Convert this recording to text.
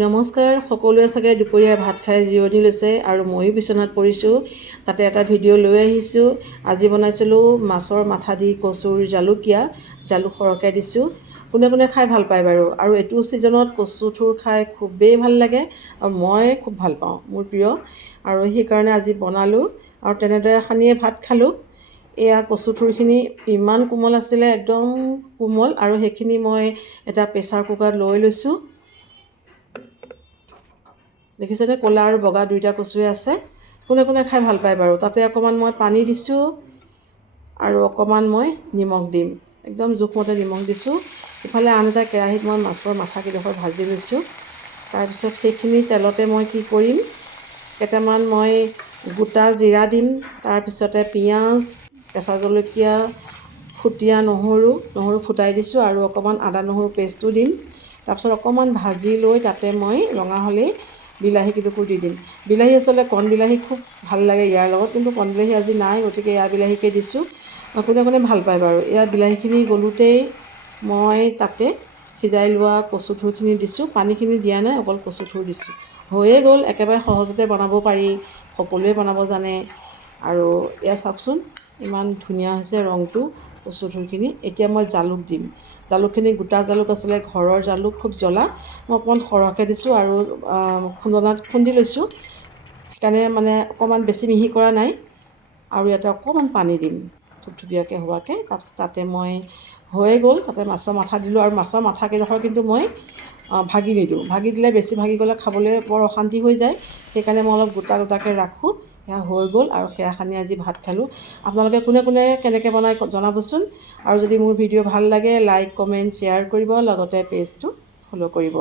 নমস্কাৰ। সকলোৱে চাগে দুপৰীয়া ভাত খাই জিৰণি লৈছে আৰু ময়ো বিচনাত পৰিছোঁ। তাতে এটা ভিডিঅ' লৈ আহিছোঁ। আজি বনাইছিলোঁ মাছৰ মাথা দি কচুৰ জালুকীয়া, জালুক সৰহকৈ দিছোঁ। কোনে কোনে খাই ভাল পায় বাৰু? আৰু এইটো ছিজনত কচু থুৰ খাই খুবেই ভাল লাগে আৰু মই খুব ভাল পাওঁ, মোৰ প্ৰিয়। আৰু সেইকাৰণে আজি বনালোঁ আৰু তেনেদৰে সানিয়ে ভাত খালোঁ। এয়া কচু থুৰখিনি ইমান কোমল আছিলে, একদম কোমল। আৰু সেইখিনি মই এটা প্ৰেছাৰ কুকাৰত লৈ লৈছোঁ। দেখিছেনে, ক'লা আৰু বগা দুইটা কচুৱে আছে। কোনে কোনে খাই ভাল পায় বাৰু? তাতে অকণমান মই পানী দিছোঁ আৰু অকণমান মই নিমখ দিম, একদম জোখমতে নিমখ দিছোঁ। ইফালে আন এটা কেৰাহীত মই মাছৰ মাথাকেইডোখৰ ভাজি লৈছোঁ। তাৰপিছত সেইখিনি তেলতে মই কি কৰিম, কেইটামান মই গোটা জিৰা দিম, তাৰপিছতে পিঁয়াজ, কেঁচা জলকীয়া, ফুটীয়া নহৰু ফুটাই দিছোঁ আৰু অকণমান আদা নহৰু পেষ্টো দিম। তাৰপিছত অকণমান ভাজি লৈ তাতে মই ৰঙা হ'লেই বিলাহী কেইটুকুৰ দি দিম। বিলাহী আচলতে কণ বিলাহী খুব ভাল লাগে ইয়াৰ লগত, কিন্তু কণ বিলাহী আজি নাই, গতিকে এয়া বিলাহীকে দিছোঁ। কোনে কোনে ভাল পায় বাৰু? এয়া বিলাহীখিনি গলোতেই মই তাতে সিজাই লোৱা কচু থুৰখিনি দিছোঁ। পানীখিনি দিয়া নাই, অকল কচু থুৰ দিছোঁ। হৈয়ে গ'ল, একেবাৰে সহজতে বনাব পাৰি, সকলোৱে বনাব জানে। আৰু এয়া চাওকচোন, ইমান ধুনীয়া হৈছে ৰংটো কচু থুৰখিনি। এতিয়া মই জালুক দিম। জালুকখিনি গোটা জালুক আছিলে, ঘৰৰ জালুক, খুব জ্বলা। মই অকণমান সৰহকৈ দিছোঁ আৰু খুন্দনাত খুন্দি লৈছোঁ, সেইকাৰণে মানে অকণমান বেছি মিহি কৰা নাই। আৰু ইয়াতে অকণমান পানী দিম থুপথুপীয়াকৈ হোৱাকৈ। তাৰপিছত তাতে মই হৈয়ে গ'ল, তাতে মাছৰ মাথা দিলোঁ। আৰু মাছৰ মাথাকেইডোখৰ কিন্তু মই ভাগি নিদিওঁ, ভাগি দিলে বেছি ভাগি গ'লে খাবলৈ বৰ অশান্তি হৈ যায়। সেইকাৰণে মই অলপ গোটা গোটাকৈ ৰাখোঁ। সেয়া হৈ গ'ল আৰু সেয়া সানি আজি ভাত খালোঁ। আপোনালোকে কোনে কোনে কেনেকৈ বনায় জনাবচোন। আৰু যদি মোৰ ভিডিঅ' ভাল লাগে, লাইক, কমেণ্ট, শ্বেয়াৰ কৰিব, লগতে পেজটো ফ'ল' কৰিব।